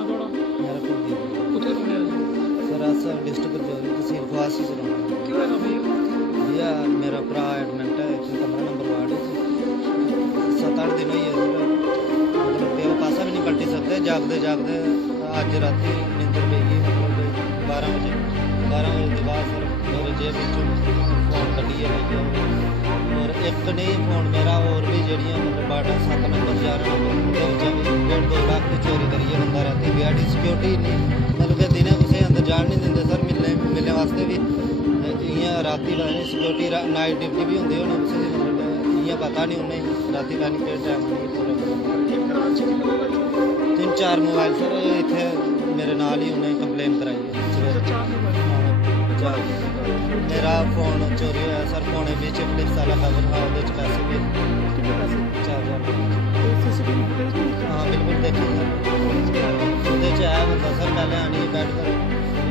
नाम थोड़ा? मेरा कुलदीप कितने रहने वाले? सर अस डिस्ट्रिक्ट रजौरी तहसील खवासी से रहना क्यों है भैया? भैया मेरा भरा एडमिट है इतने 15 नंबर वार्ड 7-8 दिन हुई है मतलब पे पासा भी नहीं पलटी सकते जागते जागते अज राती नींदर पी गई मतलब 12 बजे के बाद सर मेरे जेब फोन कटिए और एक नहीं फोन मेरा और भी जड़ियाँ मतलब बाटा 7 नंबर 11 नंबर भी 1.5-2 लाख की चोरी करिए बंदा राती बिहाड़ी सिक्योरिटी नहीं मतलब कि दिन कुछ अंदर जान नहीं देंगे सर मिलने वास्ते भी इ'यां राती पता सिक्योरिटी नाइट ड्यूटी भी होंदी होनी कुसै दी मतलब इ'यां पता नहीं उ'नें राती पता नहीं केह्ड़े टाइम नहीं 3-4 मोबाइल सर इत्थै मेरे नाल ही उ'नें कंप्लेन कराई है मेरा फोन चोरी होया सर फोने बिच फ्लिप्स वाला कवर था ਉਹਦੇ 'ਚ पैसे भी 4,000 हाँ बिल्कुल देखिए सर ਉਹਦੇ 'ਚ आया बंदा सर पहले आनी बैठ कर